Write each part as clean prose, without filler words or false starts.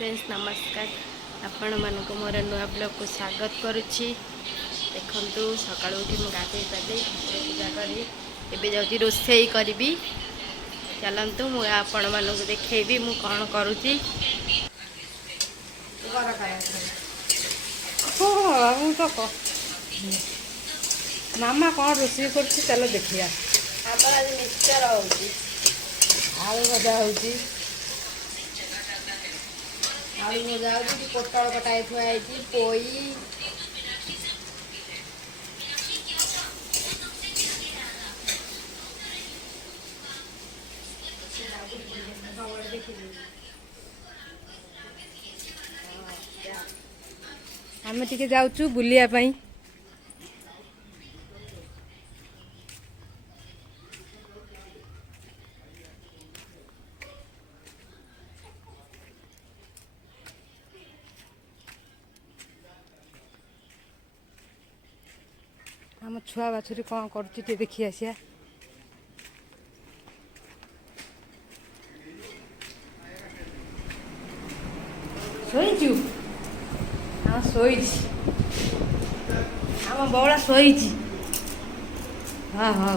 Friends नमस्कार आपण मानक मोर नुआ ब्लॉग को स्वागत करुच्ची। देखु सका उठी मुझे गाधे पाधे पूजा करी एबे जाऊँगी रोषे करी। चलतु मुझे आपण मानक देखी मु कौन करुच्ची। मामा कौन रोषे कर देखिया। आज मिक्सचर होची आलू भजा होची आलू भजा होची पोटल कटाई थुआई पोई आमे टिके जाउछु बुलिया पई। आम छुआ बाछुरी कौन कर देखी आसिया। शोचु हाँ शोई आम बौला शोई। हाँ हाँ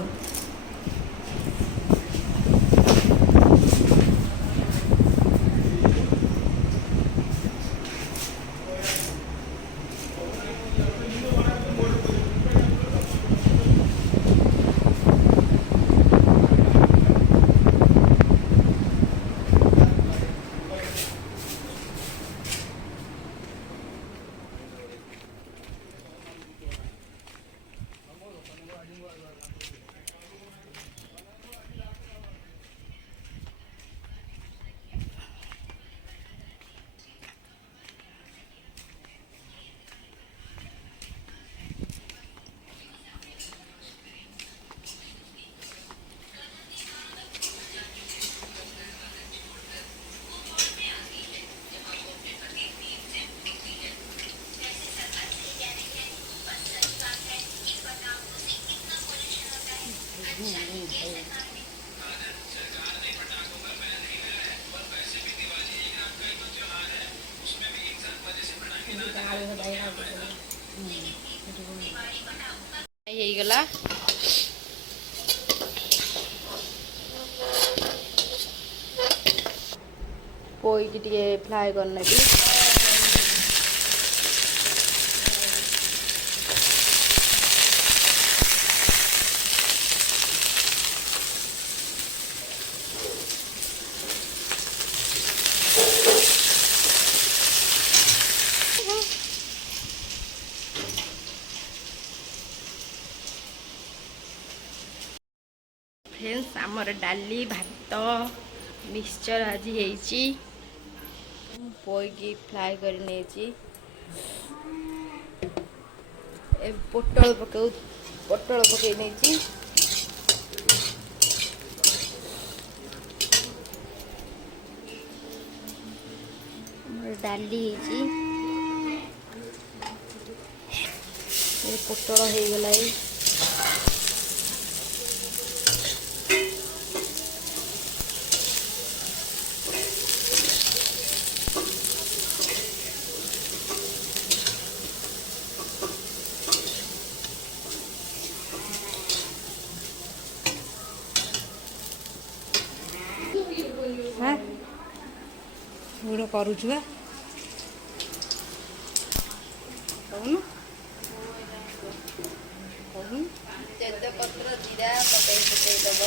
गला पोई की टिके फ्राए करने भी फ्रेंड्स आमर डाली भात मिक्सचर आज होती पोई की फ्राए कर पोटल पकई नहीं डाली पोटल हो गला गुड़ करुचु तेजपत्र जीरा पकई दब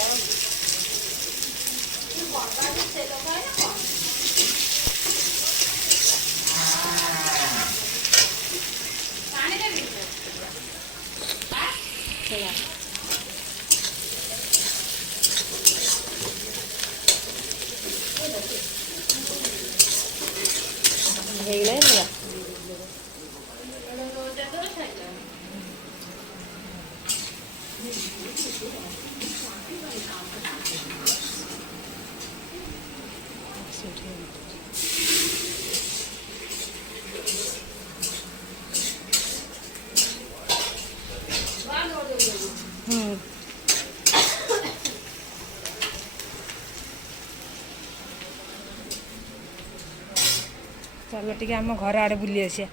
ଚାଲ ଟିକେ ଆମ ଘର ଆଡ଼େ ବୁଲି ଆସିବା।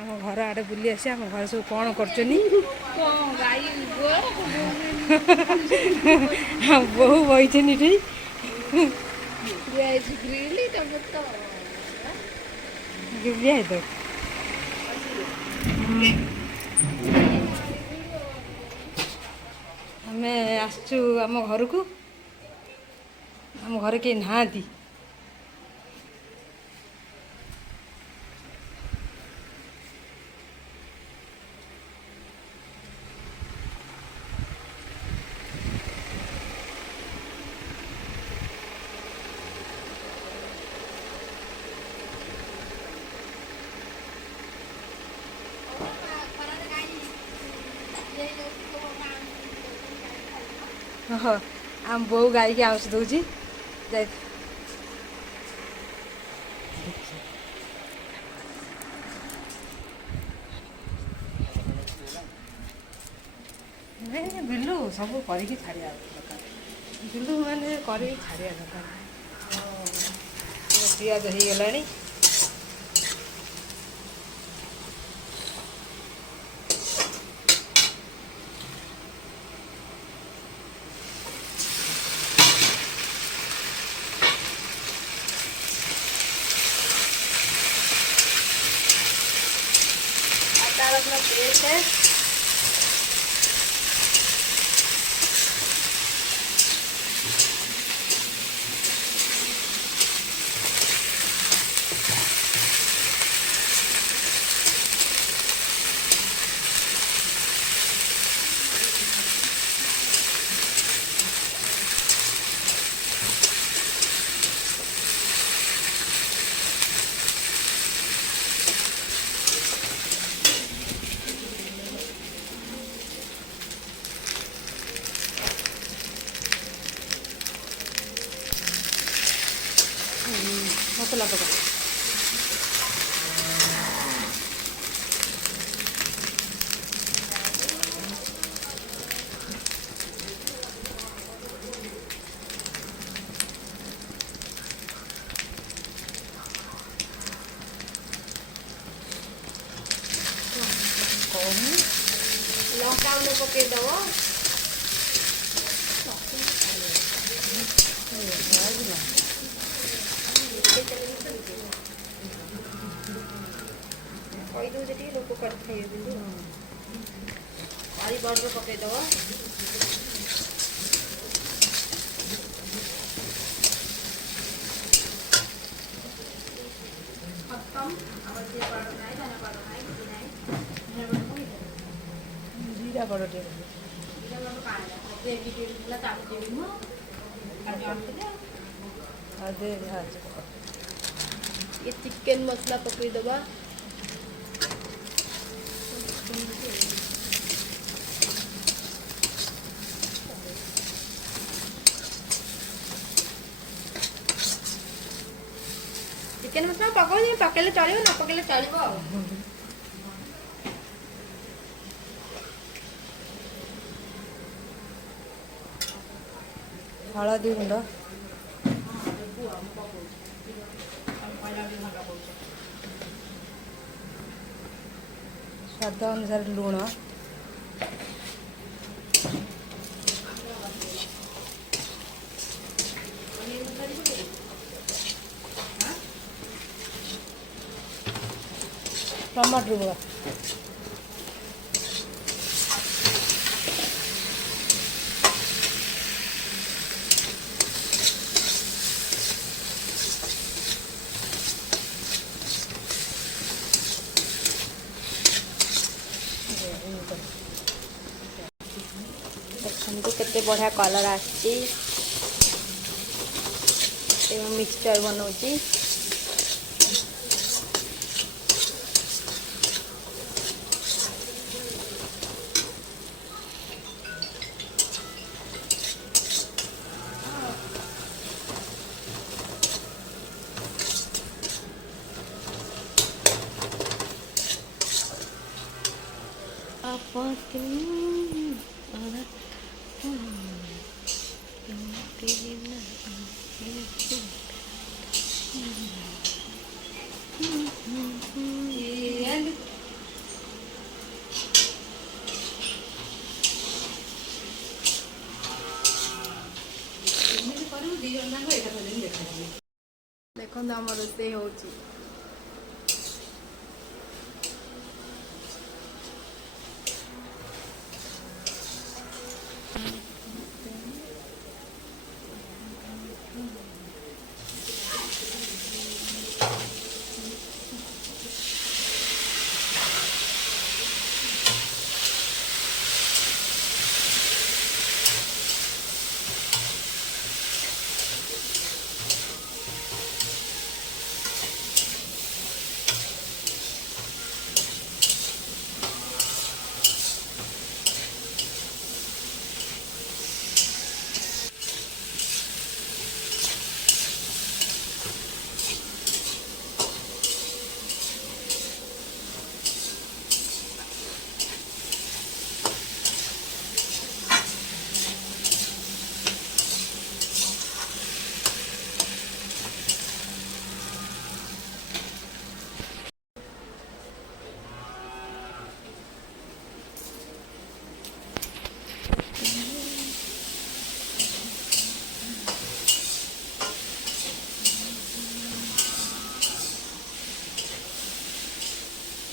ଆମ ଘର ଆଡ଼େ ବୁଲି ଆସିବା। ଆମ ଘରେ ସବୁ କ'ଣ କରୁଛନ୍ତି? ବୋହୁ ବଇଛନ୍ତି ଏଠି। ତ ଆମେ ଆସିଛୁ ଆମ ଘରକୁ। ଆମ ଘରେ କେହି ନାହାନ୍ତି। ଓହୋ, ଆମ ବୋଉ ଗାଈକି ଆଉଁଶ ଦେଉଛି। ଯାଇ ବିଲୁ ସବୁ କରିକି ଛାଡ଼ିବା ଦରକାର। ବିଲୁ ମାନେ କରିକି ଛାଡ଼ିବା ଦରକାର। ପିଆଜ ହେଇଗଲାଣି। ମସଲା ପକା। ଲଙ୍କା ଗୁଣ୍ଡ ପକେଇଦବ। କହିଦେଉଛି ଟିକେ ଲୋକ କରି ଖାଇବେ କିନ୍ତୁ କରି ପାଉଡ଼ର ପକେଇଦବ। ଜିରା ପାଉଡ଼ର ଟିକେ ये चिकेन मसला पकईदबा। चिकेन मसला पकई पकेले चलियो न पकेले चलिबो। हलदी गुंड स्वाद अनुसार लुण टमाटर बघा देखो केते बढ़िया कलर आछि। मिक्सचर बनाऊँगी। ଏମିତି କରିବୁ 2 ଜଣ ଯାକ ଏକାଥରେ ହିଁ ଦେଖାଯିବେ। ଦେଖନ୍ତୁ ଆମ ରୋଷେଇ ହେଉଛି।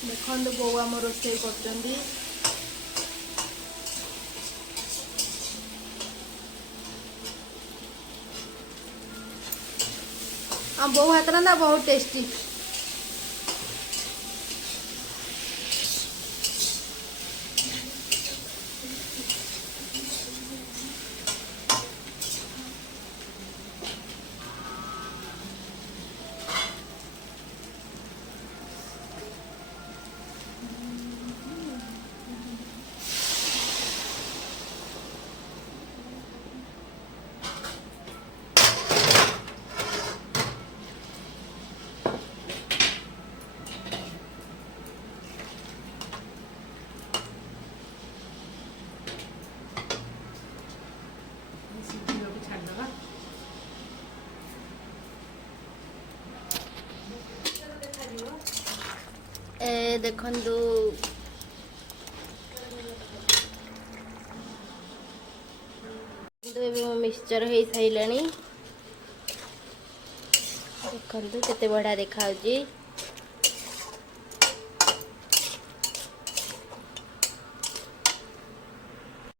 ଦେଖନ୍ତୁ ବୋଉ ଆମ ରୋଷେଇ କରୁଛନ୍ତି। ଆମ ବୋଉ ହାତ ରନ୍ଧା ବହୁତ ଟେଷ୍ଟି। ସିଝିବାକୁ ଛାଡ଼ିଦେବା। ଦେଖନ୍ତୁ ଏବେ ମୋ ମିକ୍ସଚର ହେଇସାରିଲାଣି। ଦେଖନ୍ତୁ କେତେ ବଢ଼ିଆ ଦେଖାଯାଉଛି।